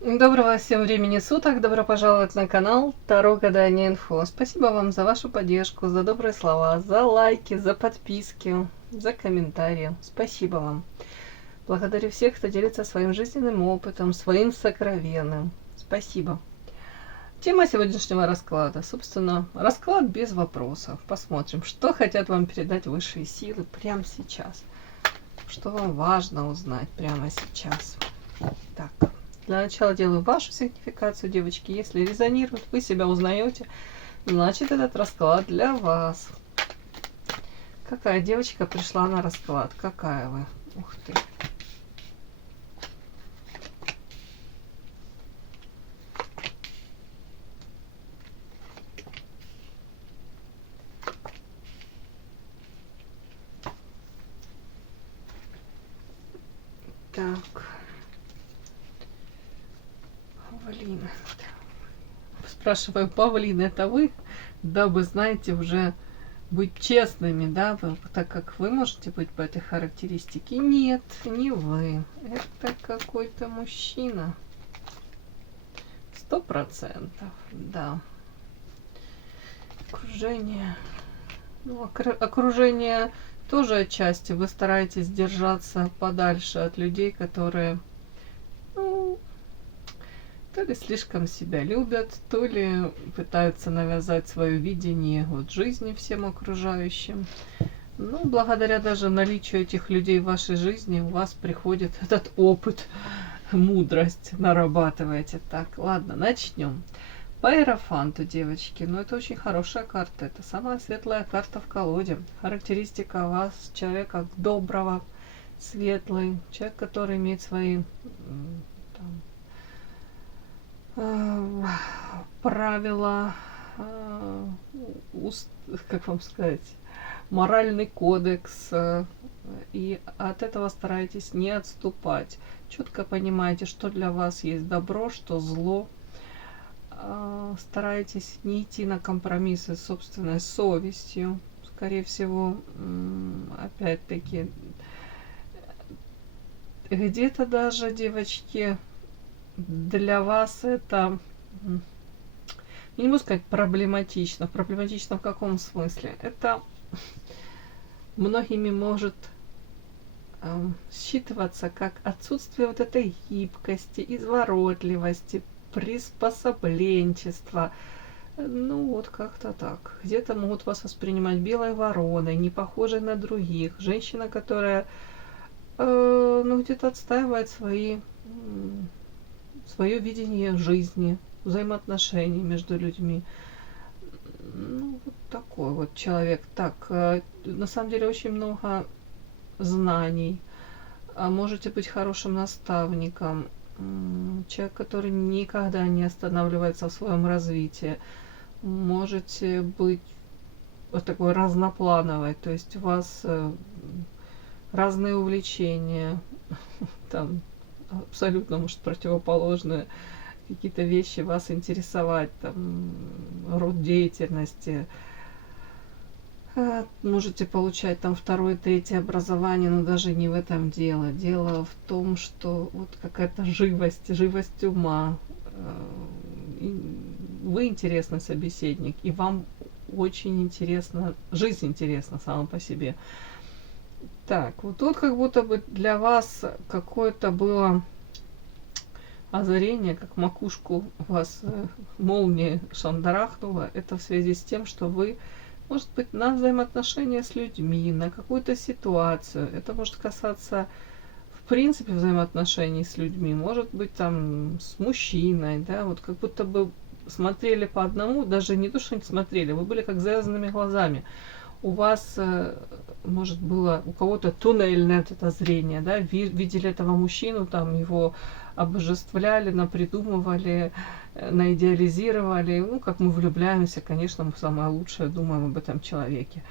Доброго всем времени суток, добро пожаловать на канал Таро Гадание Инфо. Спасибо вам за вашу поддержку, за добрые слова, за лайки, за подписки, за комментарии. Спасибо вам. Благодарю всех, кто делится своим жизненным опытом, своим сокровенным. Спасибо. Тема сегодняшнего расклада, собственно, расклад без вопросов. Посмотрим, что хотят вам передать высшие силы прямо сейчас. Что вам важно узнать прямо сейчас. Так. Для начала делаю вашу сигнификацию, девочки. Если резонирует, вы себя узнаете, значит этот расклад для вас. Какая девочка пришла на расклад? Какая вы? Ух ты. Так. Павлин. Спрашиваю, Павлин, это вы? Дабы, знаете, уже быть честными, да, так как вы можете быть по этой характеристике. Нет, не вы. Это какой-то мужчина. 100%, да. Окружение. Ну, окружение тоже отчасти. Вы стараетесь держаться подальше от людей, которые, ну, то ли слишком себя любят, то ли пытаются навязать свое видение вот жизни всем окружающим. Ну, благодаря даже наличию этих людей в вашей жизни у вас приходит этот опыт, мудрость нарабатываете. Так, ладно, начнем. По Иерофанту, девочки, ну это очень хорошая карта, это самая светлая карта в колоде. Характеристика вас, человека доброго, светлый, человек, который имеет свои правила, как вам сказать, моральный кодекс, и от этого старайтесь не отступать. Четко понимаете, что для вас есть добро, что зло. Старайтесь не идти на компромиссы с собственной совестью. Скорее всего, опять-таки, где-то даже, девочки, для вас это, не могу сказать проблематично. Проблематично в каком смысле? Это многими может считываться как отсутствие вот этой гибкости, изворотливости, приспособленчества. Ну, вот как-то так. Где-то могут вас воспринимать белой вороной, не похожей на других. Женщина, которая, ну, где-то отстаивает свое видение жизни, взаимоотношений между людьми. Ну, вот такой вот человек. Так, на самом деле очень много знаний. Можете быть хорошим наставником. Человек, который никогда не останавливается в своем развитии. Можете быть вот такой разноплановой, то есть у вас разные увлечения, там абсолютно, может, противоположные какие-то вещи вас интересовать, там род деятельности. Можете получать там второе, третье образование, но даже не в этом дело. Дело в том, что вот какая-то живость ума. Вы интересный собеседник, и вам очень интересно, жизнь интересна сама по себе. Так, вот тут как будто бы для вас какое-то было озарение, как макушку вас молния шандарахнула. Это в связи с тем, что вы, может быть, на взаимоотношения с людьми, на какую-то ситуацию. Это может касаться, в принципе, взаимоотношений с людьми. Может быть, там, с мужчиной, да, вот как будто бы смотрели по одному, даже не то, что не смотрели, вы были как завязанными глазами. У вас, может, было у кого-то туннельное это зрение, да, видели этого мужчину, там его обожествляли, напридумывали, наидеализировали. Ну, как мы влюбляемся, конечно, мы самое лучшее думаем об этом человеке.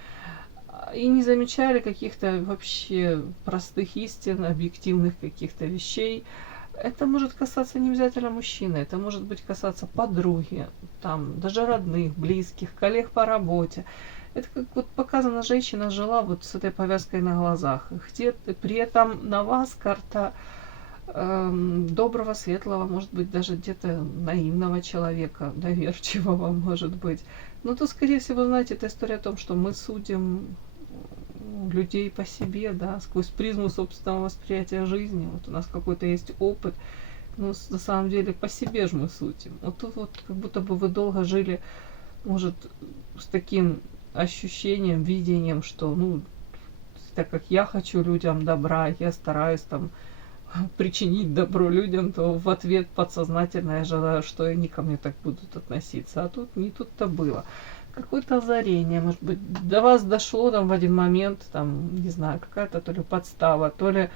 И не замечали каких-то вообще простых истин, объективных каких-то вещей. Это может касаться не обязательно мужчины, это может быть касаться подруги, там, даже родных, близких, коллег по работе. Это как вот показано, женщина жила вот с этой повязкой на глазах. Где при этом на вас карта доброго, светлого, может быть, даже где-то наивного человека, доверчивого, может быть. Но то, скорее всего, знаете, это история о том, что мы судим людей по себе, да, сквозь призму собственного восприятия жизни. Вот у нас какой-то есть опыт, но на самом деле по себе же мы судим. Вот тут вот как будто бы вы долго жили, может, с таким ощущением, видением, что, ну, так как я хочу людям добра, я стараюсь там причинить добро людям, то в ответ подсознательно я желаю, что они ко мне так будут относиться. А тут не тут-то было. Какое-то озарение, может быть, до вас дошло там в один момент, там, не знаю, какая-то то ли подстава, то ли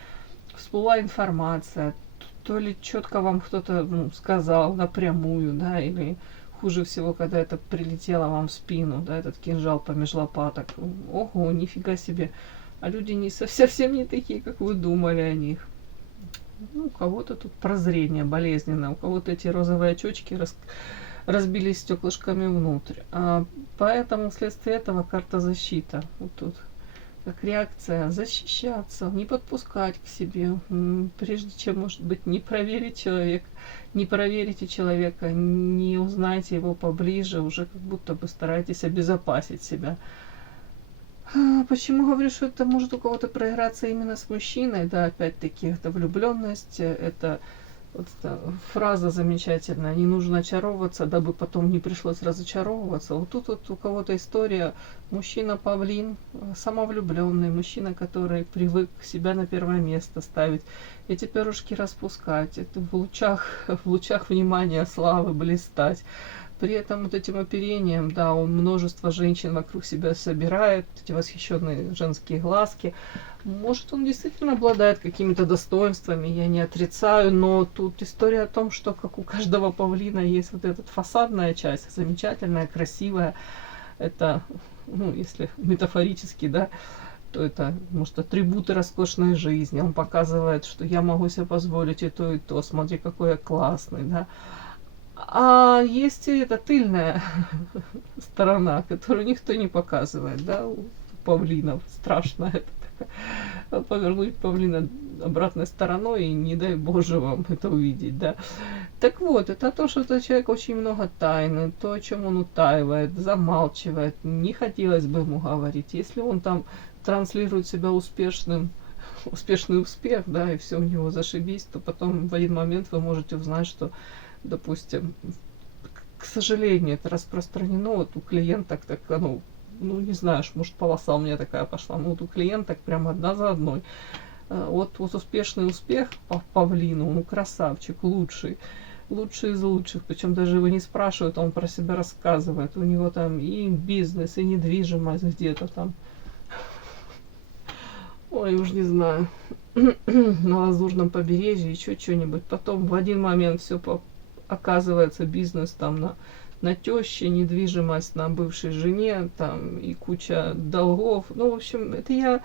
всплыла информация, то ли четко вам кто-то, ну, сказал напрямую, да, или хуже всего, когда это прилетело вам в спину, да, этот кинжал помеж лопаток. Ого, нифига себе. А люди не совсем не такие, как вы думали о них. Ну, у кого-то тут прозрение болезненное, у кого-то эти розовые очечки разбились стеклышками внутрь. Поэтому вследствие этого карта защита. Вот тут как реакция защищаться, не подпускать к себе, прежде чем, может быть, не проверите человека, не узнаете его поближе, уже как будто бы стараетесь обезопасить себя. Почему говорю, что это может у кого-то проиграться именно с мужчиной? Да, опять-таки, это влюбленность, это вот эта фраза замечательная: не нужно очаровываться, дабы потом не пришлось разочаровываться. Вот тут вот у кого-то история: мужчина-павлин, самовлюбленный, мужчина, который привык себя на первое место ставить, эти перышки распускать, это в лучах внимания, славы блистать. При этом вот этим оперением, да, он множество женщин вокруг себя собирает, эти восхищенные женские глазки. Может, он действительно обладает какими-то достоинствами, я не отрицаю, но тут история о том, что как у каждого павлина есть вот эта фасадная часть, замечательная, красивая. Это, ну, если метафорически, да, то это, может, атрибуты роскошной жизни. Он показывает, что я могу себе позволить и то, смотри, какой я классный, да. А есть и эта тыльная сторона, которую никто не показывает, да, у павлинов. Страшно это такая. Повернуть павлина обратной стороной, и не дай Боже вам это увидеть, да. Так вот, это то, что этот человек очень много тайны, то, о чем он утаивает, замалчивает, не хотелось бы ему говорить. Если он там транслирует себя успешный успех, да, и все у него зашибись, то потом в один момент вы можете узнать, что, допустим, к сожалению, это распространено, вот у клиенток так, ну, не знаешь, может, полоса у меня такая пошла, но вот у клиенток прям одна за одной. Вот успешный успех по павлину, ну, красавчик, лучший из лучших, причем даже его не спрашивают, он про себя рассказывает, у него там и бизнес, и недвижимость где-то там, ой, уж не знаю, на Лазурном побережье, еще что-нибудь. Потом в один момент все оказывается бизнес там на теще, недвижимость на бывшей жене, там и куча долгов. Ну, в общем, это я,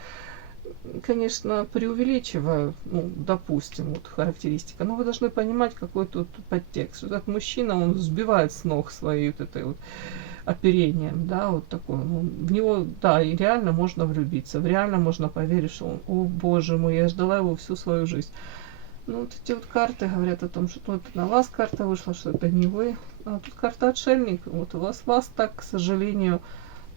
конечно, преувеличиваю, ну, допустим, вот характеристика. Но вы должны понимать, какой тут подтекст. Вот этот мужчина, он сбивает с ног своей вот этой вот оперением, да, вот такой. Ну, в него, да, и реально можно влюбиться, реально можно поверить, что он, о боже мой, я ждала его всю свою жизнь. Ну, вот эти вот карты говорят о том, что ну, это на вас карта вышла, что это не вы. А тут карта отшельник. Вот у вас так, к сожалению,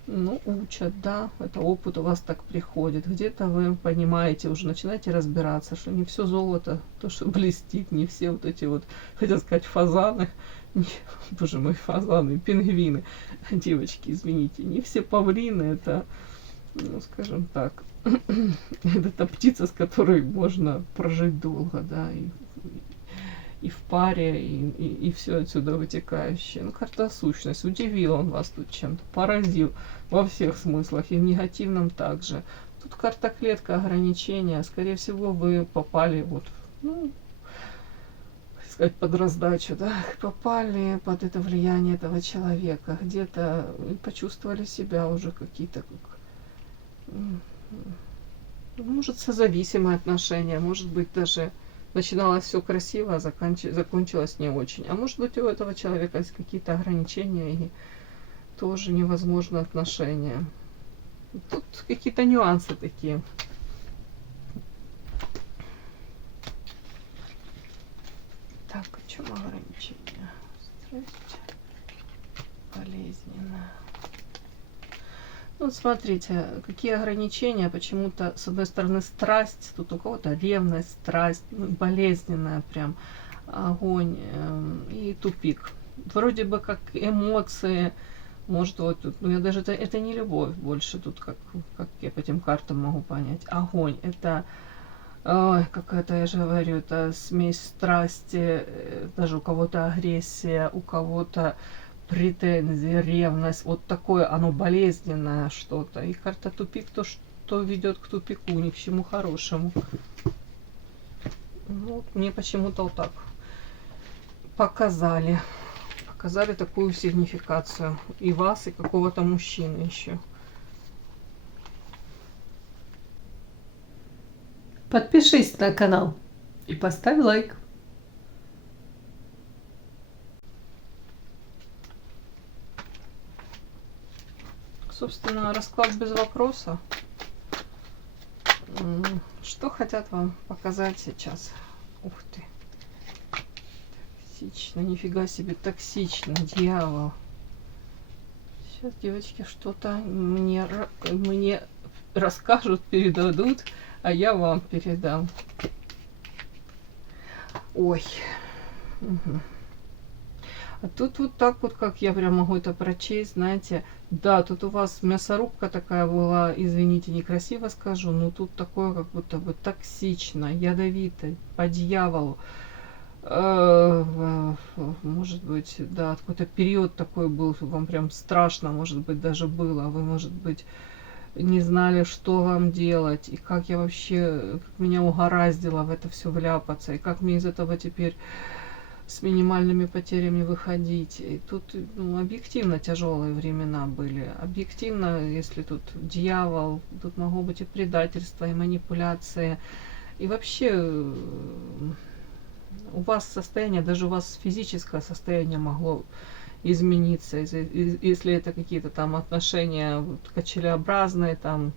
ну, учат, да, это опыт у вас так приходит. Где-то вы понимаете, уже начинаете разбираться, что не все золото, то, что блестит, не все вот эти вот, хотел сказать, фазаны, не, боже мой, фазаны, пингвины, девочки, извините, не все павлины, это, ну, скажем так, это птица, с которой можно прожить долго, да, и в паре, и все отсюда вытекающее. Ну, карта сущность. Удивил он вас тут чем-то, поразил во всех смыслах, и в негативном также. Тут карта клетка ограничения. Скорее всего, вы попали вот, ну, так сказать, под раздачу, да, попали под это влияние этого человека. Где-то почувствовали себя уже какие-то, как, может, созависимые отношения, может быть, даже начиналось все красиво, а закончилось не очень. А может быть, у этого человека есть какие-то ограничения и тоже невозможно отношения. Тут какие-то нюансы такие. Так, о чем ограничения? Страсть болезненная. Вот смотрите, какие ограничения. Почему-то, с одной стороны, страсть, тут у кого-то ревность, страсть, болезненная прям, огонь и тупик. Вроде бы как эмоции, может вот тут, ну я даже, это не любовь больше, тут как я по этим картам могу понять. Огонь, это ой, какая-то, я же говорю, это смесь страсти, даже у кого-то агрессия, у кого-то претензии, ревность, вот такое оно болезненное что-то. И карта тупик, то, что ведет к тупику, ни к чему хорошему. Ну, мне почему-то вот так показали. Показали такую сигнификацию. И вас, и какого-то мужчины еще. Подпишись на канал и поставь лайк. Собственно, расклад без вопроса. Что хотят вам показать сейчас? Ух ты. Токсично, нифига себе, токсично, дьявол. Сейчас девочки что-то мне расскажут, передадут, а я вам передам. Ой. Угу. А тут вот так вот, как я прям могу это прочесть, знаете, да, тут у вас мясорубка такая была, извините, некрасиво скажу, но тут такое как будто бы токсично, ядовито, по дьяволу. Может быть, да, какой-то период такой был, вам прям страшно, может быть, даже было, вы, может быть, не знали, что вам делать, и как я вообще, как меня угораздило в это все вляпаться, и как мне из этого теперь с минимальными потерями выходить. И тут ну, объективно тяжелые времена были. Объективно, если тут дьявол, тут могло быть и предательство, и манипуляции. И вообще у вас состояние, даже у вас физическое состояние могло измениться, если это какие-то там отношения вот, качелеобразные, там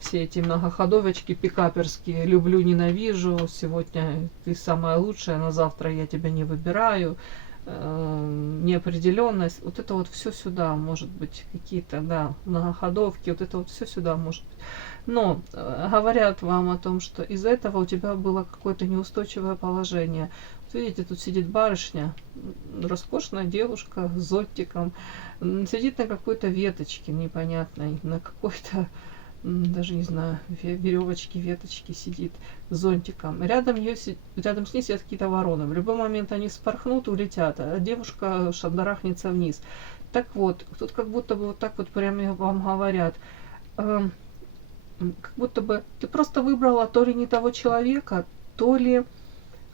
все эти многоходовочки пикаперские, люблю, ненавижу, сегодня ты самая лучшая, на завтра я тебя не выбираю, неопределенность, вот это вот все сюда может быть, какие-то, да, многоходовки, вот это вот все сюда может быть. Но говорят вам о том, что из этого у тебя было какое-то неустойчивое положение. Вот видите, тут сидит барышня, роскошная девушка с зонтиком, сидит на какой-то веточке непонятной, на какой-то даже не знаю, веревочки, веточки сидит с зонтиком. Рядом с ней сидят какие-то вороны. В любой момент они вспорхнут, улетят, а девушка шандарахнется вниз. Так вот, тут как будто бы вот так вот прямо вам говорят, как будто бы ты просто выбрала то ли не того человека, то ли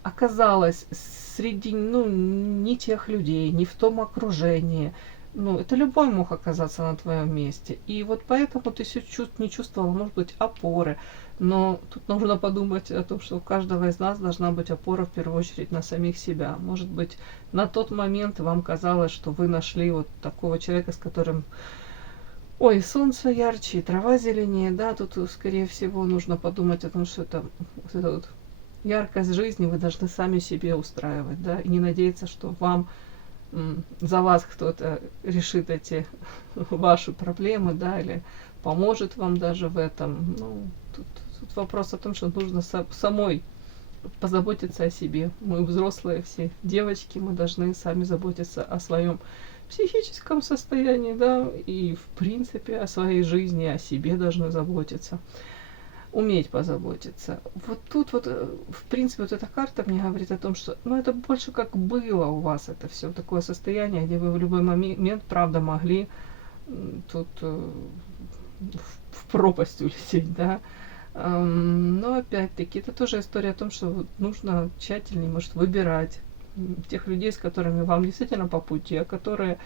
оказалась среди, ну, не тех людей, не в том окружении. Ну, это любой мог оказаться на твоем месте. И вот поэтому ты не чувствовала, может быть, опоры. Но тут нужно подумать о том, что у каждого из нас должна быть опора в первую очередь на самих себя. Может быть, на тот момент вам казалось, что вы нашли вот такого человека, с которым, ой, солнце ярче, и трава зеленее, да, тут, скорее всего, нужно подумать о том, что это вот эта вот яркость жизни вы должны сами себе устраивать, да, и не надеяться, что вам за вас кто-то решит эти ваши проблемы, да, или поможет вам даже в этом. Ну, тут вопрос о том, что нужно самой позаботиться о себе. Мы взрослые все девочки, мы должны сами заботиться о своем психическом состоянии, да, и в принципе о своей жизни, о себе должны заботиться. Уметь позаботиться. Вот тут вот, в принципе, вот эта карта мне говорит о том, что, ну, это больше как было у вас это все такое состояние, где вы в любой момент, правда, могли тут в пропасть улететь, да. Но опять-таки, это тоже история о том, что вот нужно тщательнее, может, выбирать тех людей, с которыми вам действительно по пути, а которые,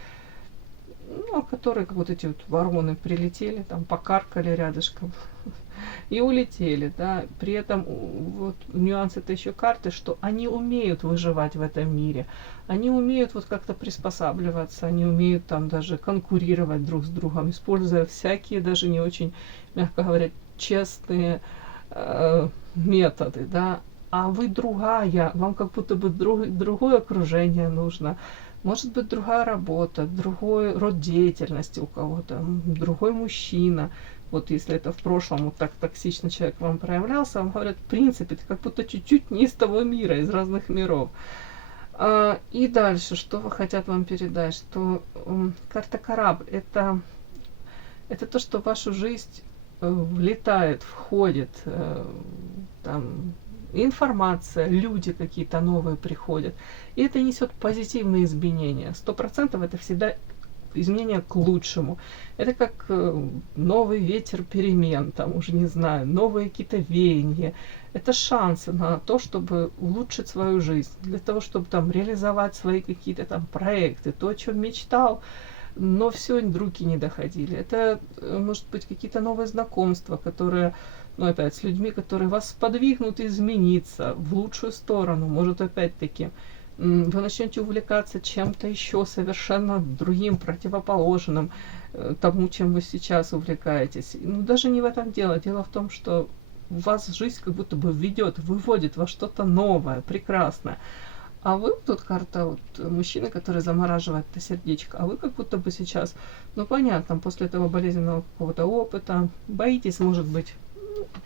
ну, которые как вот эти вот вороны прилетели, там, покаркали рядышком, и улетели, да. При этом вот нюанс этой еще карты, что они умеют выживать в этом мире, они умеют вот как-то приспосабливаться, они умеют там даже конкурировать друг с другом, используя всякие даже не очень, мягко говоря, честные методы, да. а вы другая, вам как будто бы другое окружение нужно, может быть другая работа, другой род деятельности у кого-то, другой мужчина. Вот если это в прошлом вот так токсично человек вам проявлялся, вам говорят, в принципе, ты как будто чуть-чуть не из того мира, из разных миров. И дальше, что хотят вам передать, что карта корабль это то, что в вашу жизнь влетает, входит, там, информация, люди какие-то новые приходят. И это несет позитивные изменения. 100% это всегда изменения к лучшему. Это как новый ветер перемен, там уже не знаю, новые какие-то веяния. Это шансы на то, чтобы улучшить свою жизнь, для того, чтобы там реализовать свои какие-то там проекты, то, о чем мечтал, но все руки не доходили. Это может быть какие-то новые знакомства, которые, ну опять, с людьми, которые вас сподвигнут измениться в лучшую сторону. Может опять-таки вы начнете увлекаться чем-то еще совершенно другим, противоположным тому, чем вы сейчас увлекаетесь. Ну, даже не в этом дело. Дело в том, что вас жизнь как будто бы ведет, выводит во что-то новое, прекрасное. А вы, тут карта вот, мужчины, который замораживает это сердечко, а вы как будто бы сейчас, ну понятно, после этого болезненного какого-то опыта, боитесь, может быть,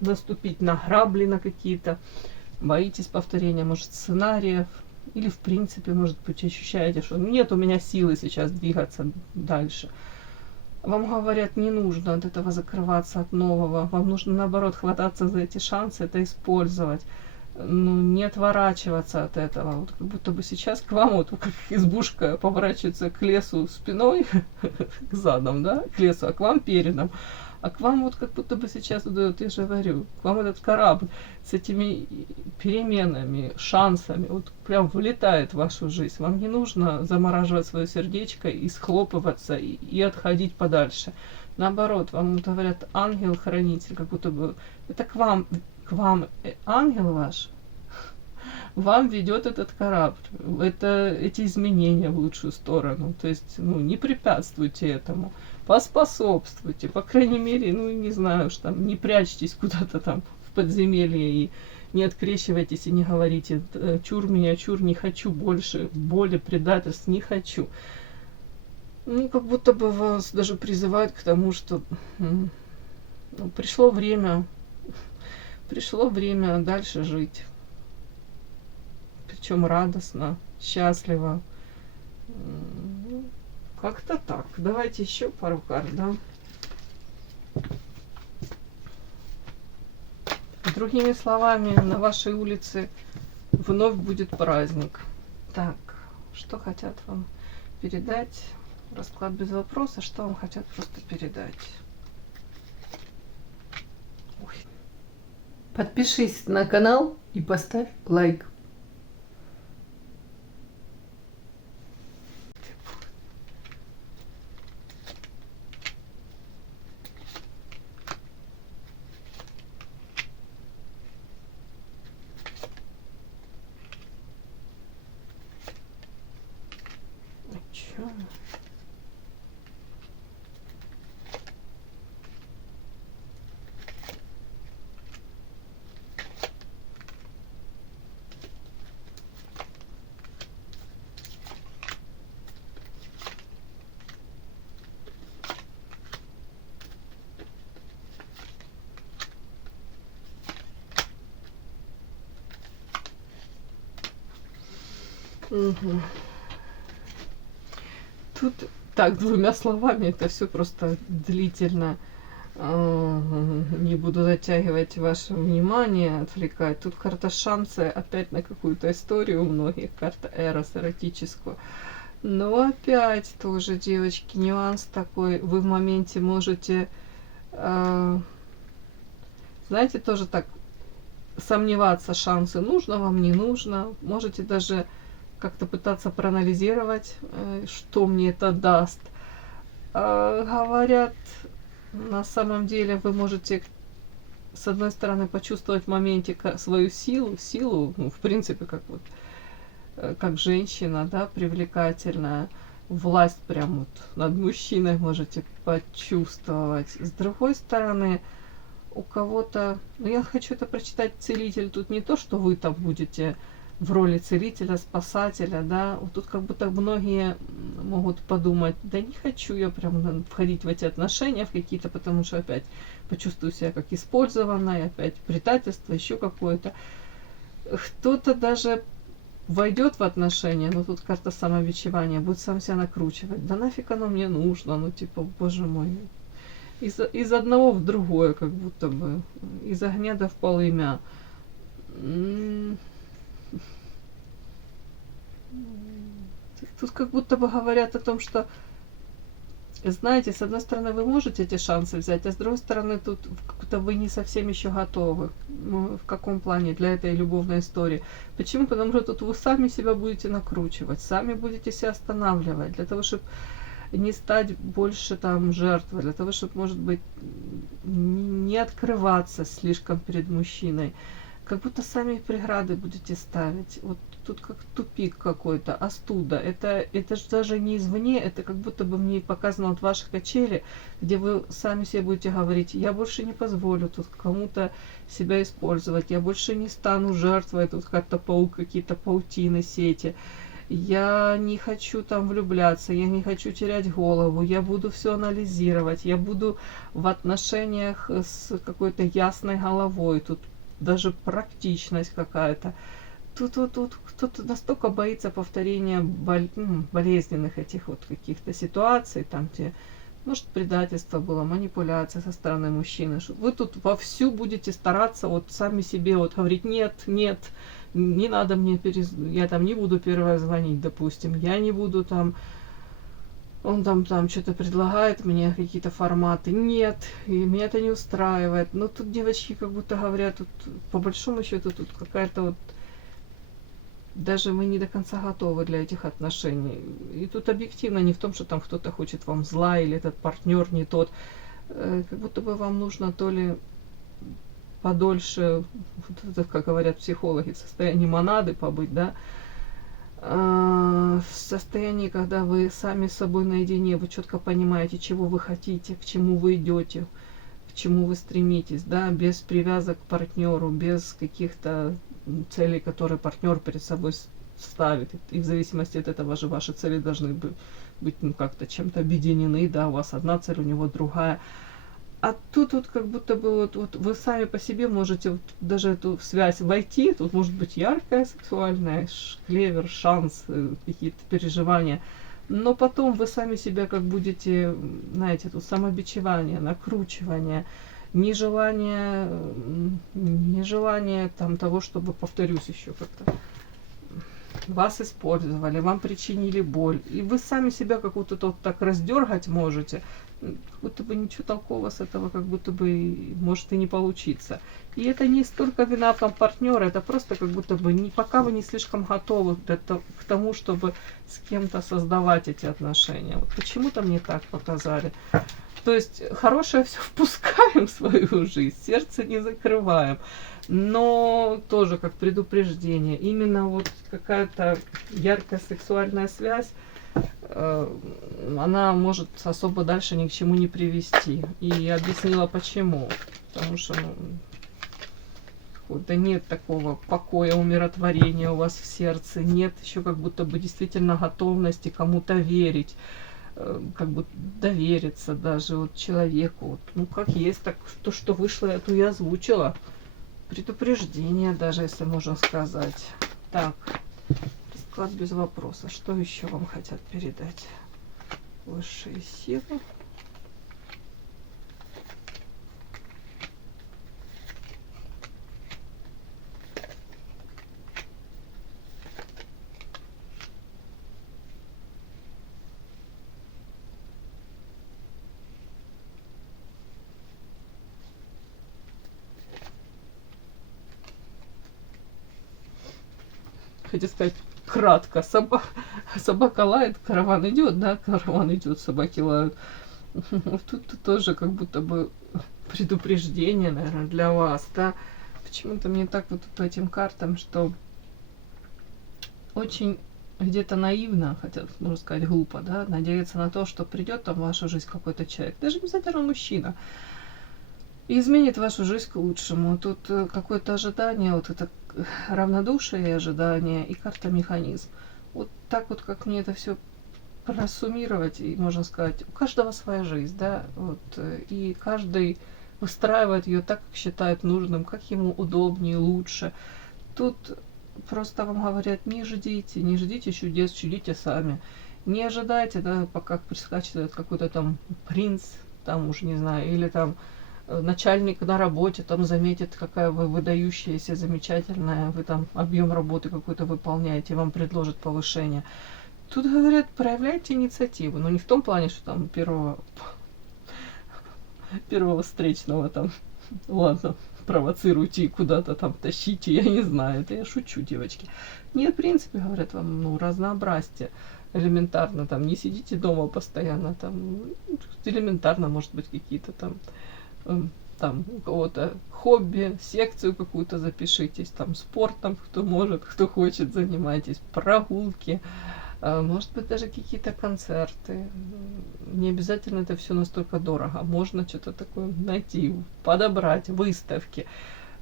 наступить на грабли на какие-то, боитесь повторения, может, сценариев, или в принципе, может быть, ощущаете, что нет у меня силы сейчас двигаться дальше. Вам говорят, не нужно от этого закрываться, от нового. Вам нужно, наоборот, хвататься за эти шансы, это использовать. Ну, не отворачиваться от этого. Вот как будто бы сейчас к вам, вот как избушка поворачивается к лесу спиной, к задам, да, к лесу, а к вам передом. А к вам вот как будто бы сейчас, вот, я же говорю, к вам этот корабль с этими переменами, шансами, вот прям вылетает в вашу жизнь. Вам не нужно замораживать свое сердечко и схлопываться, и отходить подальше. Наоборот, вам вот говорят, ангел-хранитель, как будто бы, это к вам ангел ваш, вам ведет этот корабль, это эти изменения в лучшую сторону. То есть, ну, не препятствуйте этому, поспособствуйте, по крайней мере, ну, не знаю, что там, не прячьтесь куда-то там в подземелье и не открещивайтесь и не говорите, чур меня, чур, не хочу больше, боли, предательств не хочу. Ну, как будто бы вас даже призывают к тому, что ну, пришло время дальше жить. Причем радостно, счастливо. Как-то так. Давайте еще пару карт, да? Другими словами, на вашей улице вновь будет праздник. Так, что хотят вам передать? Расклад без вопроса. Что вам хотят просто передать? Ой. Подпишись на канал и поставь лайк. Чё? Угу. Тут так, двумя словами, это все просто длительно. Не буду затягивать ваше внимание, отвлекать. Тут карта шансы опять на какую-то историю у многих, карта Эрос эротическую. Но опять тоже, девочки, нюанс такой. Вы в моменте можете, знаете, тоже так сомневаться, шансы нужно вам, не нужно. Можете даже как-то пытаться проанализировать, что мне это даст. Говорят, на самом деле вы можете, с одной стороны, почувствовать в моменте свою силу, ну, в принципе, как вот, как женщина, да, привлекательная, власть прям вот над мужчиной можете почувствовать. С другой стороны, у кого-то... Ну, я хочу это прочитать, целитель тут не то, что вы там будете в роли целителя, спасателя, да, вот тут как будто многие могут подумать, да не хочу я прям входить в эти отношения в какие-то, потому что опять почувствую себя как использованной, опять предательство, еще какое-то. Кто-то даже войдет в отношения, но тут карта самобичевания, будет сам себя накручивать. Да нафиг оно мне нужно, ну типа, боже мой. Из одного в другое, как будто бы. Из огня да в полымя. Тут как будто бы говорят о том, что, знаете, с одной стороны, вы можете эти шансы взять, а с другой стороны, тут как-то вы не совсем еще готовы. Ну, в каком плане для этой любовной истории? Почему? Потому что тут вы сами себя будете накручивать, сами будете себя останавливать, для того, чтобы не стать больше там жертвой, для того, чтобы, может быть, не открываться слишком перед мужчиной. Как будто сами преграды будете ставить. Вот тут как тупик какой-то, остуда. Это же даже не извне, это как будто бы мне показано от ваших качелей, где вы сами себе будете говорить, я больше не позволю тут кому-то себя использовать, я больше не стану жертвой, тут как-то паук, какие-то паутины, сети. Я не хочу там влюбляться, я не хочу терять голову, я буду все анализировать, я буду в отношениях с какой-то ясной головой, тут даже практичность какая-то. Тут кто-то настолько боится повторения болезненных этих вот каких-то ситуаций, там, где, может, предательство было, манипуляция со стороны мужчины. Вы тут вовсю будете стараться вот сами себе вот говорить, нет, нет, не надо мне, я там не буду первое звонить, допустим, я не буду там, он там что-то предлагает мне какие-то форматы, нет, и меня это не устраивает. Но тут девочки как будто говорят, тут по большому счету тут какая-то вот, даже вы не до конца готовы для этих отношений. И тут объективно не в том, что там кто-то хочет вам зла или этот партнер не тот. Как будто бы вам нужно то ли подольше, как говорят психологи, в состоянии монады побыть, да, в состоянии, когда вы сами с собой наедине, вы четко понимаете, чего вы хотите, к чему вы идете, к чему вы стремитесь, да, без привязок к партнеру, без каких-то целей, которые партнер перед собой ставит. И в зависимости от этого же ваши цели должны быть ну, как-то чем-то объединены, да, у вас одна цель, у него другая. А тут вот как будто бы вот вы сами по себе можете вот даже эту связь войти, тут может быть яркая сексуальная, клевер, шанс, какие-то переживания, но потом вы сами себя как будете, знаете, тут самобичевание, накручивание, нежелание там того, чтобы, повторюсь еще как-то, вас использовали, вам причинили боль, и вы сами себя как будто вот так раздергать можете, как будто бы ничего толкового с этого как будто бы может и не получиться. И это не столько вина там партнера, это просто как будто бы пока вы не слишком готовы к тому, чтобы с кем-то создавать эти отношения. Вот почему-то мне так показали. То есть хорошее все впускаем в свою жизнь, сердце не закрываем. Но тоже как предупреждение. Именно вот какая-то яркая сексуальная связь, она может особо дальше ни к чему не привести. И я объяснила почему. Потому что да нет такого покоя, умиротворения у вас в сердце, нет еще как будто бы действительно готовности кому-то верить, как бы довериться даже вот человеку. Вот, ну как есть, так то, что вышло, я то и озвучила. Предупреждение даже, если можно сказать. Так, расклад без вопроса. Что еще вам хотят передать? Высшие силы. Хотел сказать кратко. Собака лает, караван идет, да, караван идет, собаки лают. Тут тоже как будто бы предупреждение, наверное, для вас, да. Почему-то мне так вот по этим картам, что очень где-то наивно, хотя, можно сказать, глупо, да, надеяться на то, что придет там в вашу жизнь какой-то человек, даже не обязательно мужчина, и изменит вашу жизнь к лучшему. Тут какое-то ожидание, вот это равнодушие и ожидание, и карта механизм. Вот так вот, как мне это все просуммировать, и можно сказать, у каждого своя жизнь, да, вот, и каждый выстраивает ее так, как считает нужным, как ему удобнее, лучше. Тут просто вам говорят, не ждите чудес, чудите сами. Не ожидайте, да, пока прискачет какой-то там принц, там уже не знаю, или там начальник на работе там заметит, какая вы выдающаяся, замечательная, вы там объем работы какой-то выполняете, вам предложат повышение. Тут говорят, проявляйте инициативу, но не в том плане, что там первого встречного там, ладно, провоцируйте и куда-то там тащите, я не знаю, это я шучу, девочки. Нет, в принципе, говорят вам, ну, разнообразие элементарно, там, не сидите дома постоянно, там, элементарно, может быть, какие-то там у кого-то хобби, секцию какую-то запишитесь, там, спортом, кто может, кто хочет, занимайтесь, прогулки, может быть, даже какие-то концерты. Не обязательно это все настолько дорого. Можно что-то такое найти, подобрать, выставки.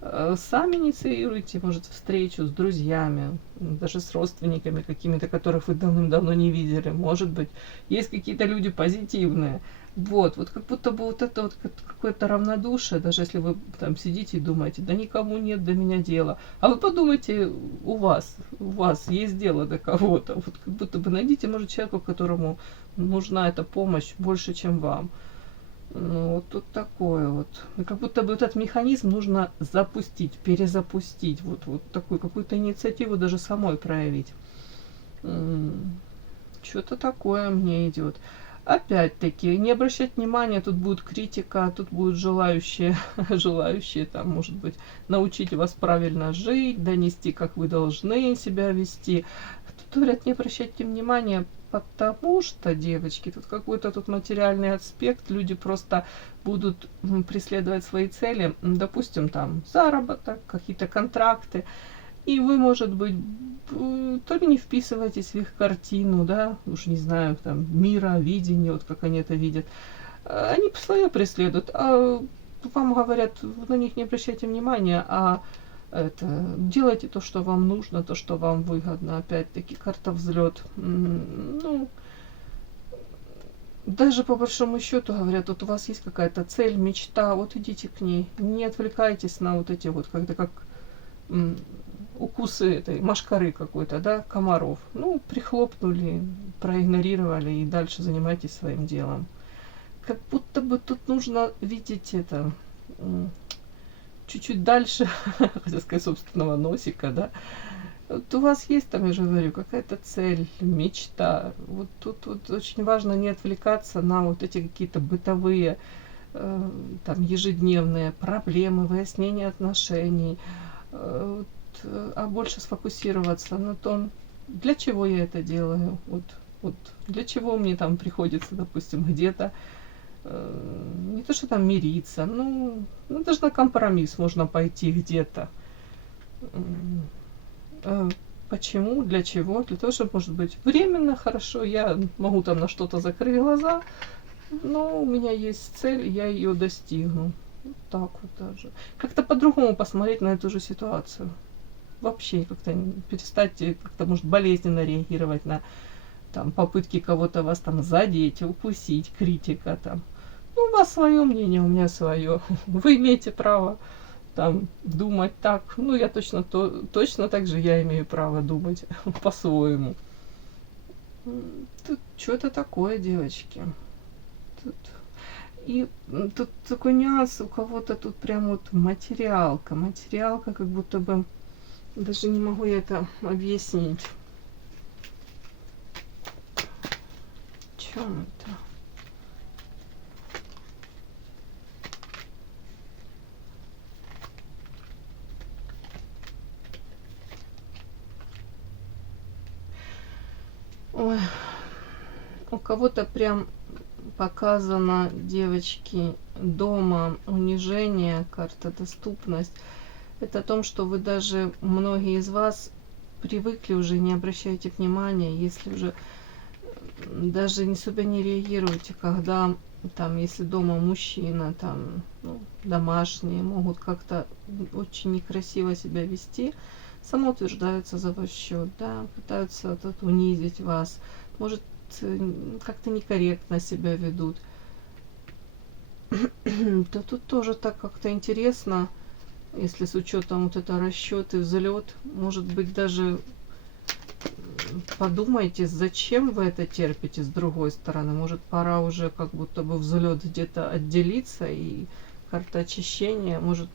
Сами инициируйте, может, встречу с друзьями, даже с родственниками какими-то, которых вы давным-давно не видели. Может быть, есть какие-то люди позитивные. Вот как будто бы вот это вот какое-то равнодушие, даже если вы там сидите и думаете, да никому нет до меня дела. А вы подумайте, у вас есть дело до кого-то. Вот как будто бы найдите, может, человека, которому нужна эта помощь больше, чем вам. Ну, вот тут такое вот. И как будто бы этот механизм нужно запустить, перезапустить. Вот такую какую-то инициативу даже самой проявить. Что-то такое мне идет. Опять-таки, не обращать внимания, тут будет критика, тут будут желающие там, может быть, научить вас правильно жить, донести, как вы должны себя вести. Тут говорят, не обращайте внимания, потому что, девочки, тут какой-то тут материальный аспект, люди просто будут преследовать свои цели, допустим, там, заработок, какие-то контракты, и вы, может быть, то ли не вписываетесь в их картину, да, уж не знаю, там, мира, видения, вот как они это видят. Они свое преследуют, а вам говорят, на них не обращайте внимания, а делайте то, что вам нужно, то, что вам выгодно. Опять-таки, карта взлет. Ну, даже по большому счету говорят, вот у вас есть какая-то цель, мечта, вот идите к ней. Не отвлекайтесь на вот эти вот, когда как укусы этой мошкары какой-то, да, комаров. Ну, прихлопнули, проигнорировали и дальше занимайтесь своим делом. Как будто бы тут нужно видеть это чуть-чуть дальше, хотел сказать, собственного носика, да. Вот у вас есть там, я же говорю, какая-то цель, мечта. Вот тут вот очень важно не отвлекаться на вот эти какие-то бытовые, там, ежедневные проблемы, выяснение отношений, а больше сфокусироваться на том, для чего я это делаю, вот для чего мне там приходится, допустим, где-то не то, что там мириться, ну даже на компромисс можно пойти где-то. Почему, для чего? Для того, чтобы, может быть, временно хорошо, я могу там на что-то закрыть глаза, но у меня есть цель, я ее достигну. Вот так вот даже. Как-то по-другому посмотреть на эту же ситуацию. Вообще как-то перестать как-то, может, болезненно реагировать на там попытки кого-то вас там задеть, укусить, критика там. Ну, у вас свое мнение, у меня свое. Вы имеете право там думать так. Ну, я точно так же я имею право думать по-своему. Тут что-то такое, девочки. Тут такой нюанс, у кого-то тут прям вот материалка, как будто бы, даже не могу я это объяснить. Чем это? Ой, у кого-то прям показано, девочки, дома унижение, карта доступность. Это о том, что вы даже, многие из вас привыкли уже, не обращайте внимания, если уже даже особо не реагируете, когда там, если дома мужчина, там, ну, домашние могут как-то очень некрасиво себя вести, самоутверждаются за ваш счет, да, пытаются вот это унизить вас, может, как-то некорректно себя ведут, то тут тоже так как-то интересно, если с учетом вот это расчет и взлет, может быть, даже подумайте, зачем вы это терпите с другой стороны. Может, пора уже как будто бы взлет где-то отделиться и карта очищения. Может,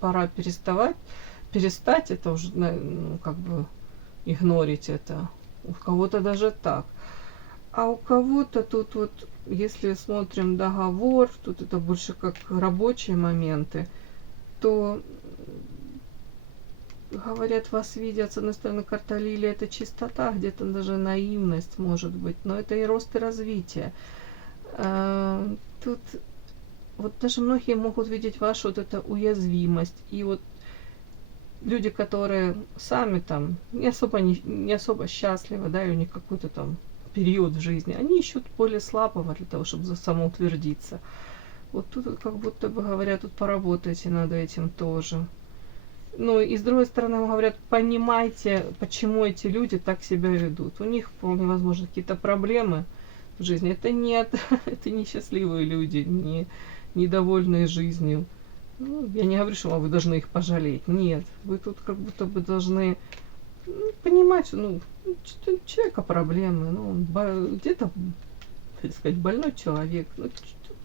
пора перестать это уже, ну, как бы игнорить это. У кого-то даже так. А у кого-то тут вот, если смотрим договор, тут это больше как рабочие моменты, то говорят, вас видят, с одной стороны, карта лилия — это чистота, где-то даже наивность может быть, но это и рост и развитие. Тут вот даже многие могут видеть вашу вот эту уязвимость, и вот люди, которые сами там не особо счастливы, да, и у них какой-то там период в жизни, они ищут более слабого для того, чтобы самоутвердиться. Вот тут как будто бы говорят, тут поработайте над этим тоже. Ну и с другой стороны говорят, понимайте, почему эти люди так себя ведут. У них вполне возможно какие-то проблемы в жизни. Это нет, это не счастливые люди, не недовольные жизнью. Ну, я не говорю, что вы должны их пожалеть. Нет, вы тут как будто бы должны, ну, понимать, ну, у человека проблемы, ну, он где-то, так сказать, больной человек. Ну,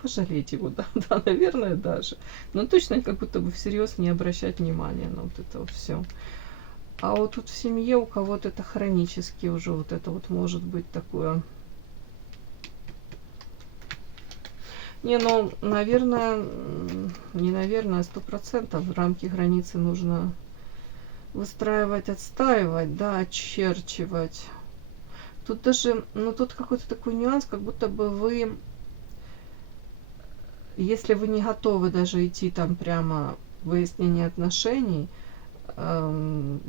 пожалеть его, да, да, наверное, даже. Но точно как будто бы всерьез не обращать внимания на вот это вот все. А вот тут в семье у кого-то это хронически уже вот это вот может быть такое. Не, ну, наверное, не наверное, 100% рамки границы нужно выстраивать, отстаивать, да, очерчивать. Тут даже, ну, тут какой-то такой нюанс, как будто бы вы, если вы не готовы даже идти там прямо в выяснение отношений,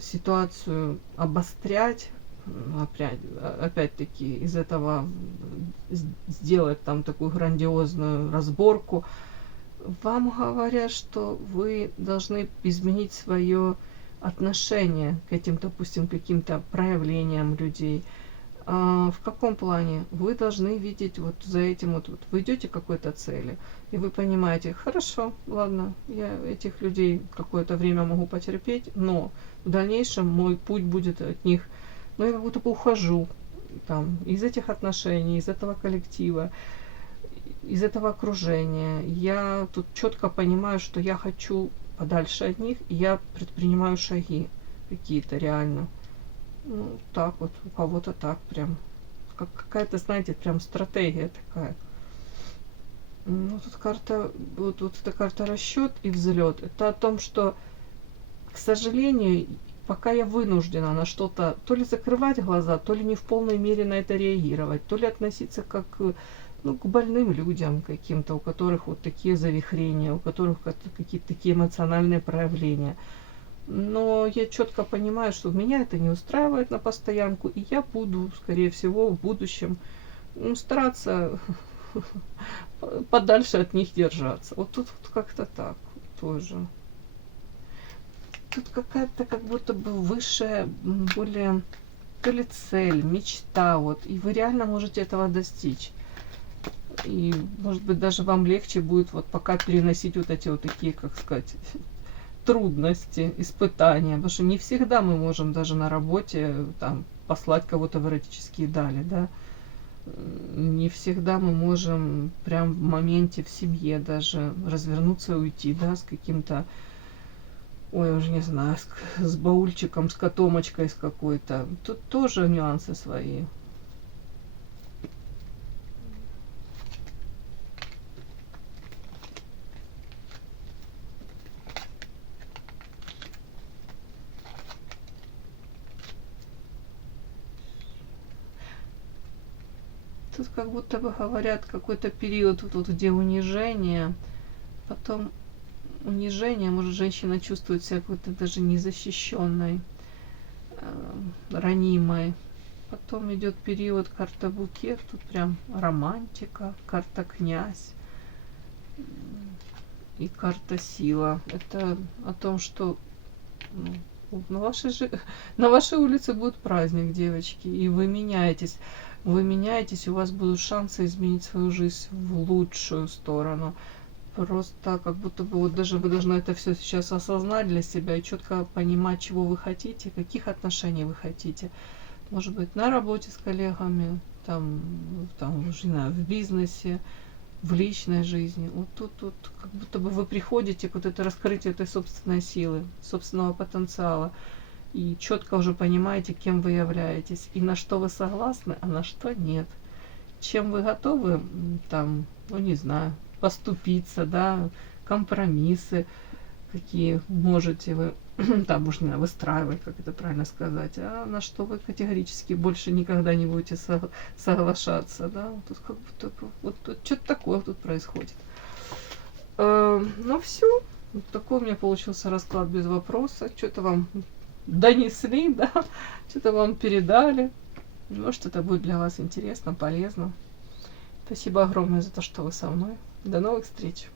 ситуацию обострять, опять-таки из этого сделать там такую грандиозную разборку, вам говорят, что вы должны изменить свое отношение к этим, допустим, каким-то проявлениям людей. В каком плане? Вы должны видеть вот за этим вот вы идете к какой-то цели, и вы понимаете, хорошо, ладно, я этих людей какое-то время могу потерпеть, но в дальнейшем мой путь будет от них, ну, я как будто бы ухожу там из этих отношений, из этого коллектива, из этого окружения. Я тут четко понимаю, что я хочу подальше от них, и я предпринимаю шаги какие-то реально. Ну, так вот, у кого-то так прям. Как какая-то, знаете, прям стратегия такая. Ну, тут карта, вот эта карта расчет и взлет. Это о том, что, к сожалению, пока я вынуждена на что-то то ли закрывать глаза, то ли не в полной мере на это реагировать, то ли относиться как, ну, к больным людям каким-то, у которых вот такие завихрения, у которых какие-то такие эмоциональные проявления. Но я четко понимаю, что меня это не устраивает на постоянку, и я буду, скорее всего, в будущем, ну, стараться подальше от них держаться. Вот тут вот как-то так тоже. Тут какая-то как будто бы высшая, более, то ли цель, мечта, вот, и вы реально можете этого достичь. И, может быть, даже вам легче будет вот пока переносить вот эти вот такие, как сказать, трудности, испытания, потому что не всегда мы можем даже на работе там послать кого-то в эротические дали, да, не всегда мы можем прям в моменте в семье даже развернуться и уйти, да, с каким-то, ой, уже не знаю, с баульчиком, с котомочкой с какой-то. Тут тоже нюансы свои. Тут как будто бы говорят какой-то период, вот, где унижение, потом унижение, может, женщина чувствует себя какой-то даже незащищенной, ранимой. Потом идет период карта букет, тут прям романтика, карта князь. И карта сила. Это о том, что на вашей улице будет праздник, девочки, и вы меняетесь. Вы меняетесь, у вас будут шансы изменить свою жизнь в лучшую сторону. Просто как будто бы вот даже вы должны это все сейчас осознать для себя и четко понимать, чего вы хотите, каких отношений вы хотите. Может быть, на работе с коллегами, там не знаю, в бизнесе, в личной жизни. Вот тут как будто бы вы приходите к вот это раскрытие этой собственной силы, собственного потенциала. И четко уже понимаете, кем вы являетесь, и на что вы согласны, а на что нет. Чем вы готовы, там, не знаю, поступиться, да, компромиссы, какие можете вы, там, уж не знаю, выстраивать, как это правильно сказать, а на что вы категорически больше никогда не будете соглашаться, да, тут как будто вот что-то такое тут происходит. Ну все, вот такой у меня получился расклад без вопроса, что-то вам донесли, да, что-то вам передали. Может, это будет для вас интересно, полезно. Спасибо огромное за то, что вы со мной. До новых встреч!